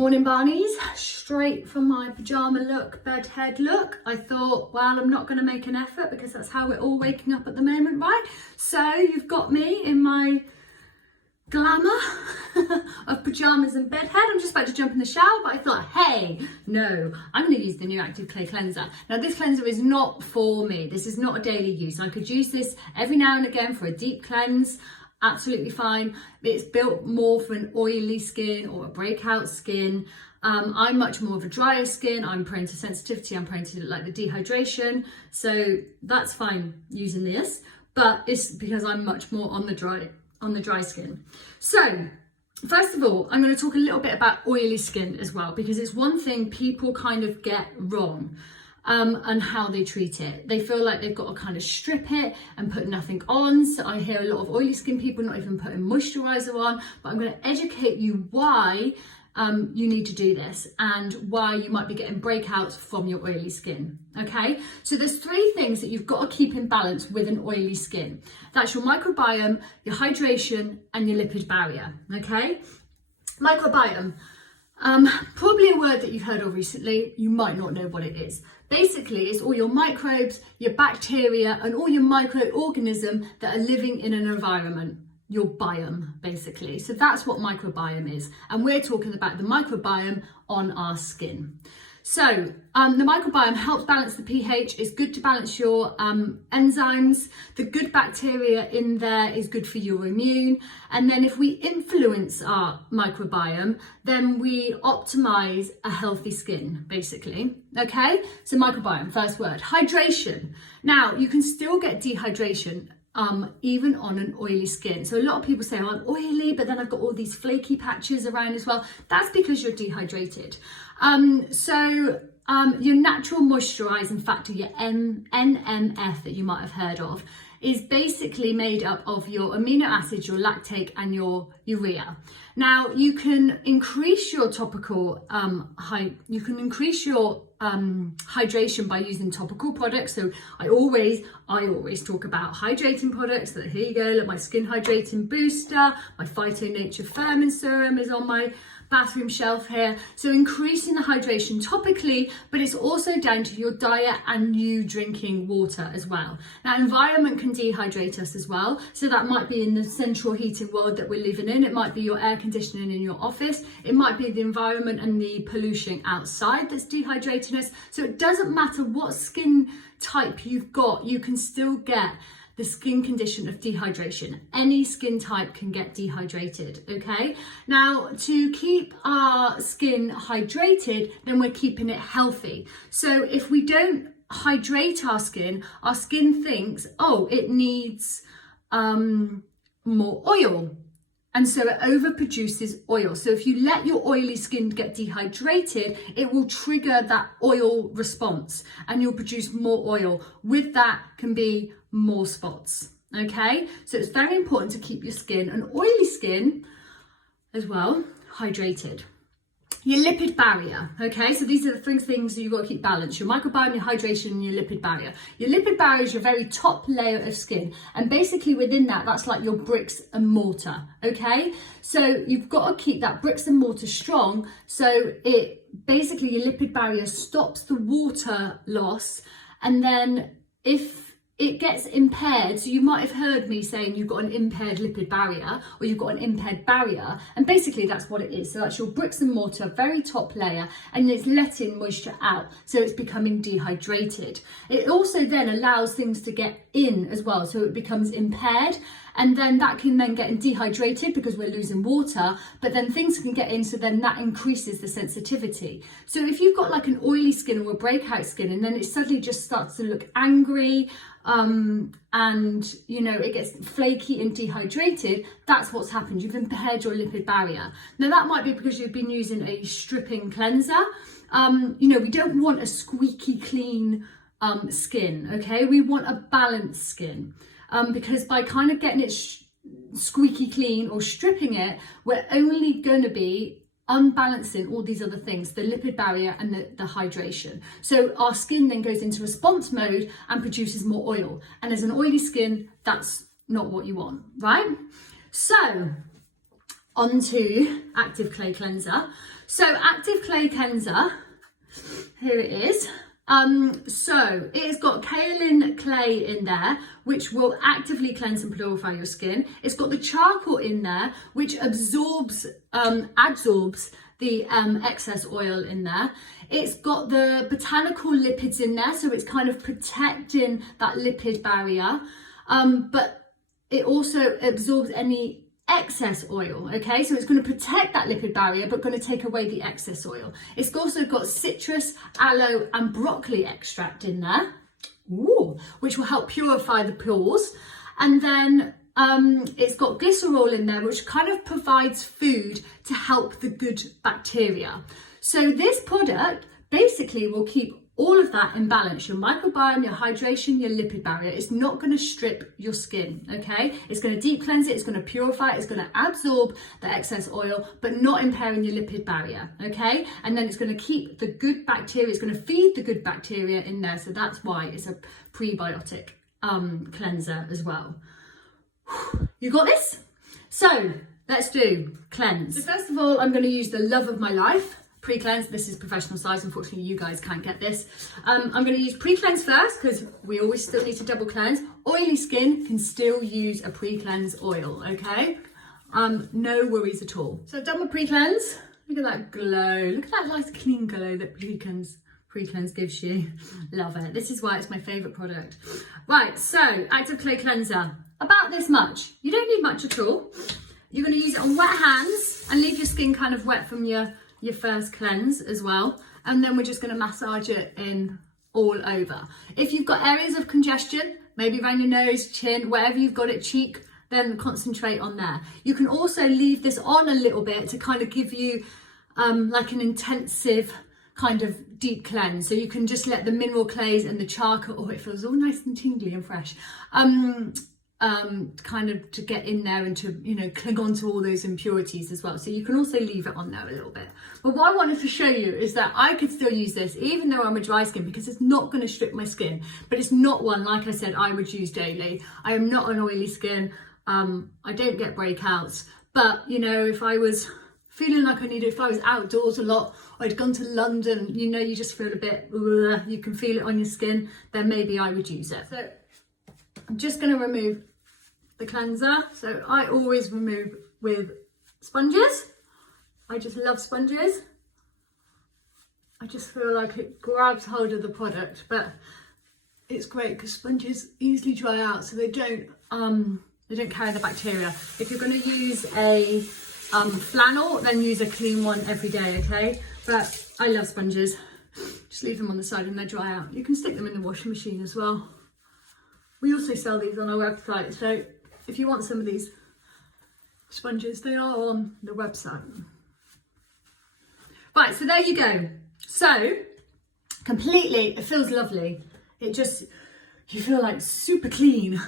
Morning Barneys, straight from my pyjama look, bed head look. I thought, well, I'm not going to make an effort because that's how we're all waking up at the moment, right? So you've got me in my glamour of pyjamas and bed head. I'm just about to jump in the shower, but I thought, hey, no, I'm going to use the new Active Clay Cleanser. Now this cleanser is not for me. This is not a daily use. I could use this every now and again for a deep cleanse. Absolutely fine. It's built more for an oily skin or a breakout skin. I'm much more of a drier skin. I'm prone to sensitivity. I'm prone to like the dehydration. So that's fine using this, but it's because I'm much more on the dry skin. So first of all, I'm going to talk a little bit about oily skin as well, because it's one thing people kind of get wrong. And how they treat it. They feel like they've got to kind of strip it and put nothing on. So I hear a lot of oily skin people not even putting moisturizer on, but I'm going to educate you why you need to do this and why you might be getting breakouts from your oily skin. Okay, so there's three things that you've got to keep in balance with an oily skin. That's your microbiome, your hydration, and your lipid barrier. Okay, microbiome. Probably a word that you've heard of recently. You might not know what it is. Basically, it's all your microbes, your bacteria, and all your microorganisms that are living in an environment, your biome, basically. So that's what microbiome is. And we're talking about the microbiome on our skin. So the microbiome helps balance the pH. It's good to balance your enzymes. The good bacteria in there is good for your immune. And then if we influence our microbiome, then we optimize a healthy skin, basically. Okay, so microbiome, first word. Hydration. Now, you can still get dehydration even on an oily skin. So a lot of people say, oh, I'm oily, but then I've got all these flaky patches around as well. That's because you're dehydrated. Your natural moisturizing factor, your NMF that you might have heard of, is basically made up of your amino acids, your lactate, and your urea. Now you can increase your topical hydration by using topical products. So I always talk about hydrating products. So here you go, look, my skin hydrating booster, my Phyto Nature Firming Serum is on my bathroom shelf here. So increasing the hydration topically, but it's also down to your diet and you drinking water as well. Now, environment can dehydrate us as well. So that might be in the central heating world that we're living in. It might be your air conditioning in your office. It might be the environment and the pollution outside that's dehydrating us. So it doesn't matter what skin type you've got, you can still get the skin condition of dehydration. Any skin type can get dehydrated, okay? Now, to keep our skin hydrated, then we're keeping it healthy. So if we don't hydrate our skin thinks, oh, it needs more oil. And so it overproduces oil. So if you let your oily skin get dehydrated, it will trigger that oil response and you'll produce more oil. With that can be more spots, okay? So it's very important to keep your skin, an oily skin as well, hydrated. Your lipid barrier, okay? So these are the three things that you've got to keep balanced: your microbiome, your hydration, and your lipid barrier. Your lipid barrier is your very top layer of skin. And basically within that, that's like your bricks and mortar, okay? So you've got to keep that bricks and mortar strong. So it basically, your lipid barrier stops the water loss. And then if it gets impaired, so you might have heard me saying you've got an impaired lipid barrier or you've got an impaired barrier, and basically that's what it is. So that's your bricks and mortar, very top layer, and it's letting moisture out, so it's becoming dehydrated. It also then allows things to get in as well, so it becomes impaired, and then that can then get dehydrated because we're losing water, but then things can get in, so then that increases the sensitivity. So if you've got like an oily skin or a breakout skin, and then it suddenly just starts to look angry, and you know, it gets flaky and dehydrated, that's what's happened. You've impaired your lipid barrier. Now that might be because you've been using a stripping cleanser. You know, we don't want a squeaky clean skin, okay? We want a balanced skin, because by kind of getting it squeaky clean or stripping it, we're only going to be unbalancing all these other things, the lipid barrier and the hydration. So our skin then goes into response mode and produces more oil. And as an oily skin, that's not what you want, right? So onto Active Clay Cleanser. So Active Clay Cleanser, here it is. So it has got kaolin clay in there, which will actively cleanse and purify your skin. It's got the charcoal in there, which absorbs the excess oil in there. It's got the botanical lipids in there, so it's kind of protecting that lipid barrier. But it also absorbs any excess oil, okay? So it's going to protect that lipid barrier, but going to take away the excess oil. It's also got citrus, aloe and broccoli extract in there, which will help purify the pores. And then it's got glycerol in there, which kind of provides food to help the good bacteria. So this product basically will keep all of that in balance, your microbiome, your hydration, your lipid barrier. It's not going to strip your skin, okay? It's going to deep cleanse it, it's going to purify it, it's going to absorb the excess oil, but not impairing your lipid barrier, okay? And then it's going to keep the good bacteria, it's going to feed the good bacteria in there, so that's why it's a prebiotic cleanser as well. You got this? So let's do cleanse. So first of all, I'm going to use the Love of My Life pre-cleanse. This is professional size, unfortunately you guys can't get this. I'm going to use pre-cleanse first because we always still need to double cleanse. Oily skin can still use a pre-cleanse oil, okay? No worries at all. So I've done my pre-cleanse. Look at that glow, look at that nice clean glow that pre-cleanse gives you. Love it. This is why it's my favourite product. Right, so Active Clay Cleanser, about this much. You don't need much at all. You're going to use it on wet hands and leave your skin kind of wet from your first cleanse as well, and then we're just going to massage it in all over. If you've got areas of congestion, maybe around your nose, chin, wherever you've got it, cheek, then concentrate on there. You can also leave this on a little bit to kind of give you like an intensive kind of deep cleanse. So you can just let the mineral clays and the charcoal, it feels all nice and tingly and fresh, kind of to get in there and to, you know, cling on to all those impurities as well. So you can also leave it on there a little bit. But what I wanted to show you is that I could still use this even though I'm a dry skin, because it's not going to strip my skin, but it's not one, like I said, I would use daily. I am not an oily skin. I don't get breakouts, but you know, if I was feeling like I needed, if I was outdoors a lot, or I'd gone to London, you know, you just feel a bit, you can feel it on your skin, then maybe I would use it. So I'm just going to remove the cleanser. So I always remove with sponges. I just love sponges. I just feel like it grabs hold of the product, but it's great because sponges easily dry out, so they don't carry the bacteria. If you're going to use a flannel, then use a clean one every day, okay? But I love sponges. Just leave them on the side and they dry out. You can stick them in the washing machine as well. We also sell these on our website, so if you want some of these sponges, they are on the website. Right, so there you go. So completely, it feels lovely. It just, you feel like super clean.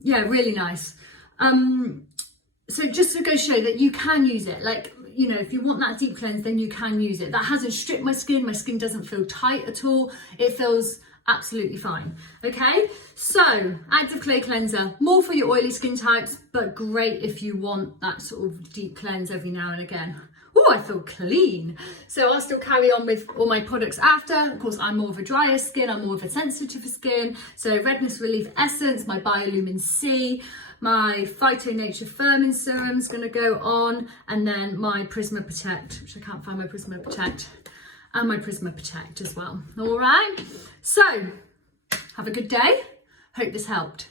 Yeah, really nice. So just to go show that you can use it, like, you know, if you want that deep cleanse, then you can use it. That hasn't stripped my skin doesn't feel tight at all. It feels absolutely fine. Okay, so Active Clay Cleanser, more for your oily skin types, but great if you want that sort of deep cleanse every now and again. Oh, I feel clean. So I'll still carry on with all my products after. Of course, I'm more of a drier skin, I'm more of a sensitive skin. So Redness Relief Essence, my Biolumin C, my Phyto Nature Firming Serum's gonna go on, and then my Prisma Protect, which I can't find my Prisma Protect, and my Prisma Protect as well. All right, so have a good day. Hope this helped.